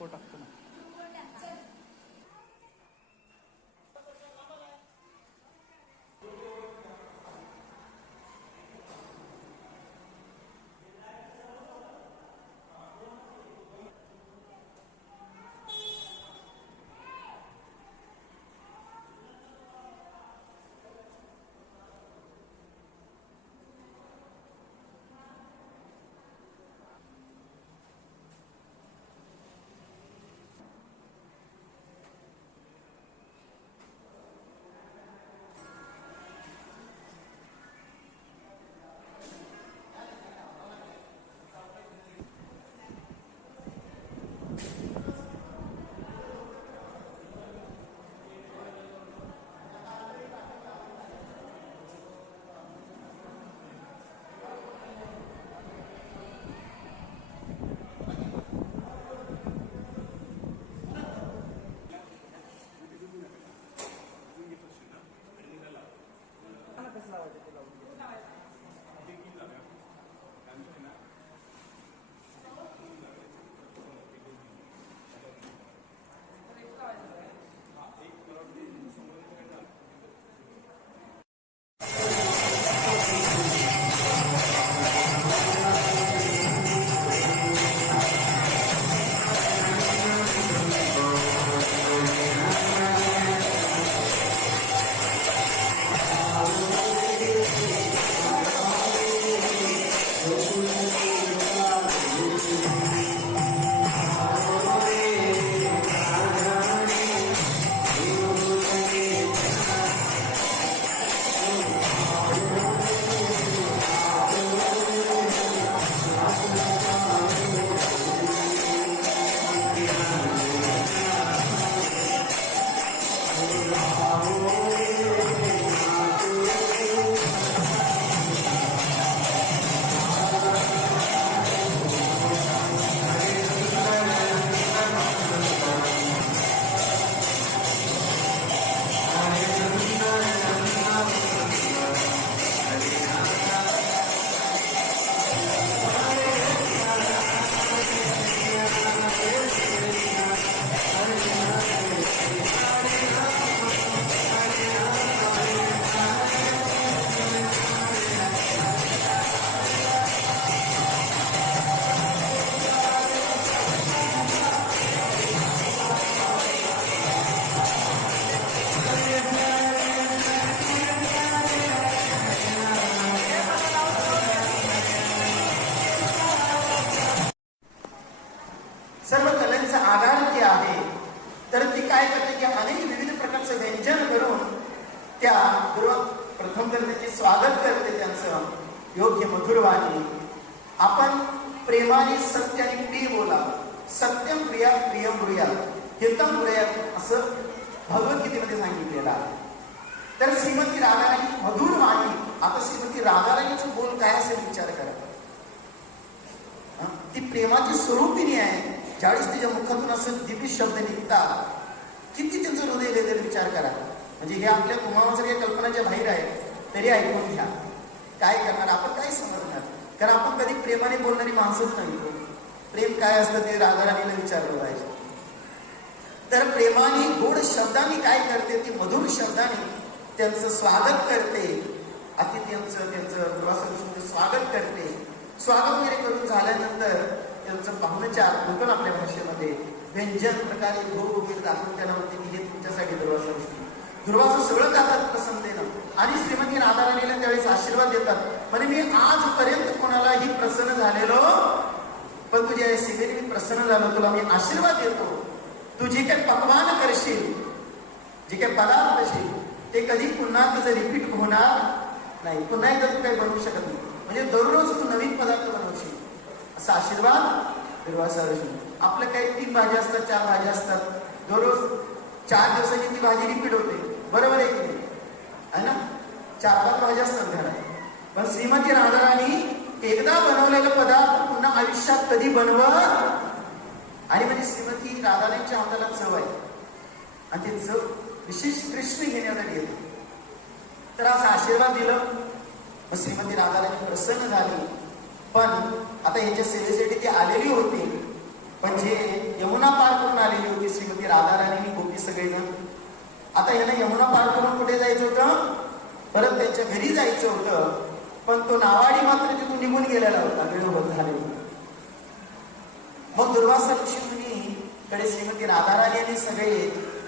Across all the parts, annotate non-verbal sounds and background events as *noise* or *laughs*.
importa. सर्व कलांचा आधार ते आहे. तर ती काय करते की अनेक विविध प्रकारचं व्यंजन करून त्या प्रथम तर त्याचे स्वागत करते त्यांचं योग्य मधुरवाणी आपण प्रेमाने सत्य आणि प्रिय बोला. सत्यम प्रिया प्रियम प्रिया हितम प्रिया असं भगवद्गीतेमध्ये सांगितलेलं आहे. तर श्रीमती राधाराणी मधुर वाणी. आता श्रीमती राधाराणीचं बोल काय असेल विचार करा. ती प्रेमाची स्वरूपिणी आहे. ज्यावेळेस तिच्या मुखातून असं दिव्य शब्द निघतात किती त्यांचं हृदय वेदन विचार करा. म्हणजे हे आपल्या कुमावासारख्या कल्पनाच्या बाहेर आहे तरी ऐकून घ्या. काय करणार? आपण काय समजणार? कारण आपण कधी प्रेमाने बोलणारी माणसंच नाही. प्रेम काय असतं ते राधाराणीला विचारलं पाहिजे. तर प्रेमाने गोड शब्दाने काय करते ती मधुर शब्दाने त्यांचं स्वागत करते. अतिथ्यांचं त्यांचं प्रवासाचं स्वागत करते. स्वागत वगैरे करून झाल्यानंतर त्यांचं पाहुणचार कोकण आपल्या भाषेमध्ये व्यंजन प्रकारे भोग वगैरे दाखवून त्यांना म्हणते की हे तुमच्यासाठी दुर्वासा गोष्टी दुर्वासा सगळं खातात प्रसन्नतेनं आणि श्रीमती राधाराणीला त्यावेळेस आशीर्वाद देतात. म्हणजे मी आजपर्यंत कोणालाही प्रसन्न झालेलो पण तुझ्या या सेवेने मी प्रसन्न झालो. तुला मी आशीर्वाद देतो. तू जे काही पकवान करशील जे काही पदार्थ करशील ते कधी पुन्हा तुझं रिपीट होणार नाही. पुन्हा एकदा तू काही बनवू शकत नाही. म्हणजे दररोज तू नवीन पदार्थ बनवशील. असा आशीर्वाद दुर्वासा ऋषी आपलं काही तीन भाज्या असतात चार भाज्या असतात. दररोज चार दिवसाची ती भाजी रिपीट होते. बरोबर आहे की नाही? ना? चार पाच भाज्या असतात घरात. पण श्रीमती राधाराणी एकदा बनवलेला पदार्थ पुन्हा आयुष्यात कधी बनवत? आणि म्हणजे श्रीमती राधाराणीच्या हाताला चव आहे. आणि ते चव विशेष कृष्ण घेण्यासाठी येते. तर असं आशीर्वाद दिलं. मग श्रीमती राधाराणी प्रसन्न झाली. पण आता यांच्या सेवेसाठी ती आलेली होती पण जे यमुना पार करून आलेली होती श्रीमती राधाराणी आणि गोपी सगळेजण आता यांना यमुना पार करून कुठे जायचं होतं? परत त्यांच्या घरी जायचं होतं पण तो नावाडी मात्र तिथून निघून गेलेला होता वेळ झाले मग दुर्वासा ऋषी मुनी कडे श्रीमती राधाराणी आणि सगळे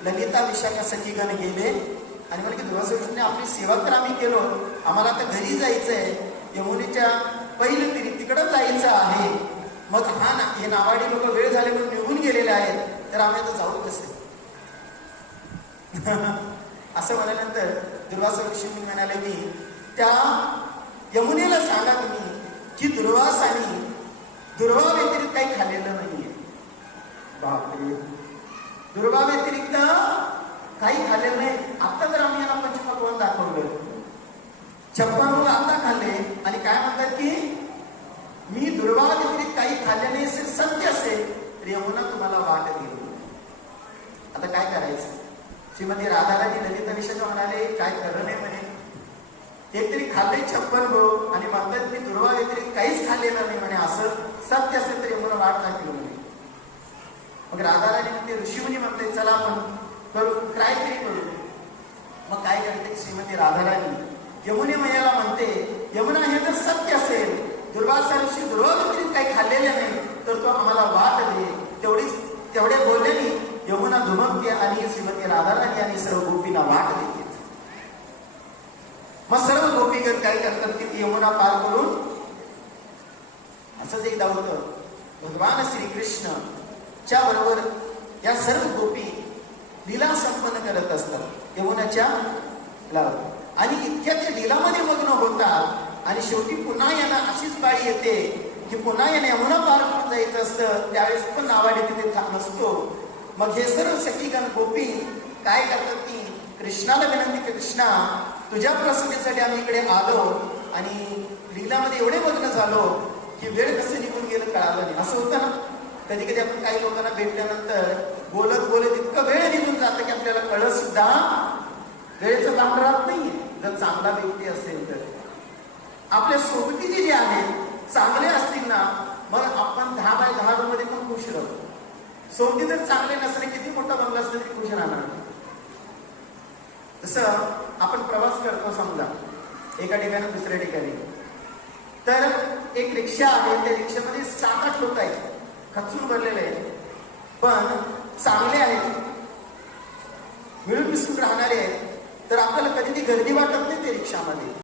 ललिता विशाखा सखीगण गेले आणि म्हणजे दुर्वासा ऋषीने आपली सेवा तर आम्ही केलो आम्हाला आता घरी जायचंय यमुनेच्या पहिलं तिरी तिकडं जायचं आहे. मग हा ना हे नावाडी लोक वेळ झाले म्हणून निघून गेलेले आहेत. तर आम्ही आता जाऊ कसे? *laughs* असं म्हणाल्यानंतर दुर्वासा ऋषी म्हणाले की त्या यमुनेला सांगा तुम्ही की दुर्वासानी दुर्वा व्यतिरिक्त काही खाल्लेलं नाहीये. बापरे. दुर्वा व्यतिरिक्त काही खाल्लेलं नाही. आता तर आम्ही याला पंचपक्वान दाखवलं. छप्पन भोग आता खाल्ले. आणि काय म्हणतात की मी दुर्वा व्यतिरिक्त काही खाल्ले नाही सत्य असेल तर यमुना तुम्हाला वाट देईल. आता काय करायचं? श्रीमती राधाराजी ललित विषय म्हणाले काय खरं नाही म्हणे. एक तरी खाल्ले छप्पन गो आणि म्हणतात मी दुर्वा व्यतिरिक्त काहीच खाल्लेलं नाही म्हणे. असं सत्य असेल तर यमुना वाट नाही म्हणे? मग राधाराणी म्हणते ऋषीमुनी म्हणते चला आपण करू काय तरी करू. मग काय करते श्रीमती राधाराणी? यमुने मैयाला म्हणते यमुना हे जर सत्य असेल दुर्वासा ऋषी काही खाल्लेले नाही तर तो आम्हाला वाट दे. तेवढीच तेवढे बोलल्याने यमुना धुमकते आणि श्रीमती राधाराणी आणि सर्व गोपींना वाट देते. मग सर्व गोपीगण काय करतात की यमुना पार करून असंच एकदा होतं भगवान श्रीकृष्ण च्या बरोबर या सर्व गोपी लीला संपन्न करत असतात यमुनाच्या लावर आणि इतक्या ते लीलामध्ये मग्न होतात आणि शेवटी पुन्हा यांना अशीच बाळी येते की पुन्हा याने यमुना पार करून जायचं असतं त्यावेळेस पण नावाडे तिथे थांब नसतो. मग हे सर्व सखीगण गोपी काय करतात की कृष्णाला विनंती कृष्णा तुझ्या प्रसंगीसाठी आम्ही इकडे आलो आणि लीलामध्ये एवढे मग्न झालो की वेळ कसं निघून गेलं कळालं नाही. असं होतं ना? कधी कधी आपण काही लोकांना भेटल्यानंतर बोलत बोलत इतकं वेळ निघून जातं की आपल्याला कळत सुद्धा वेळेचं काम राहत नाहीये. जर चांगला व्यक्ती असेल तर. आपल्या सोबतीचे जे आहेत चांगले असतील ना मग आपण दहा बाय दहा रूममध्ये पण खुश राहतो सोबती जर चांगले नसले किती मोठा बंगला असला तरी खुश राहणार. नाही. जसं आपण प्रवास करतो समजा एका ठिकाणी दुसऱ्या ठिकाणी. तर एक रिक्षा आहे त्या रिक्षामध्ये सात आठ लोक आहेत. खचून भरलेले आहेत. पण चांगले आहेत. मिळून मिसळून राहणारे आहेत. तर आपल्याला कधी ती गर्दी वाटत नाही ते रिक्षामध्ये.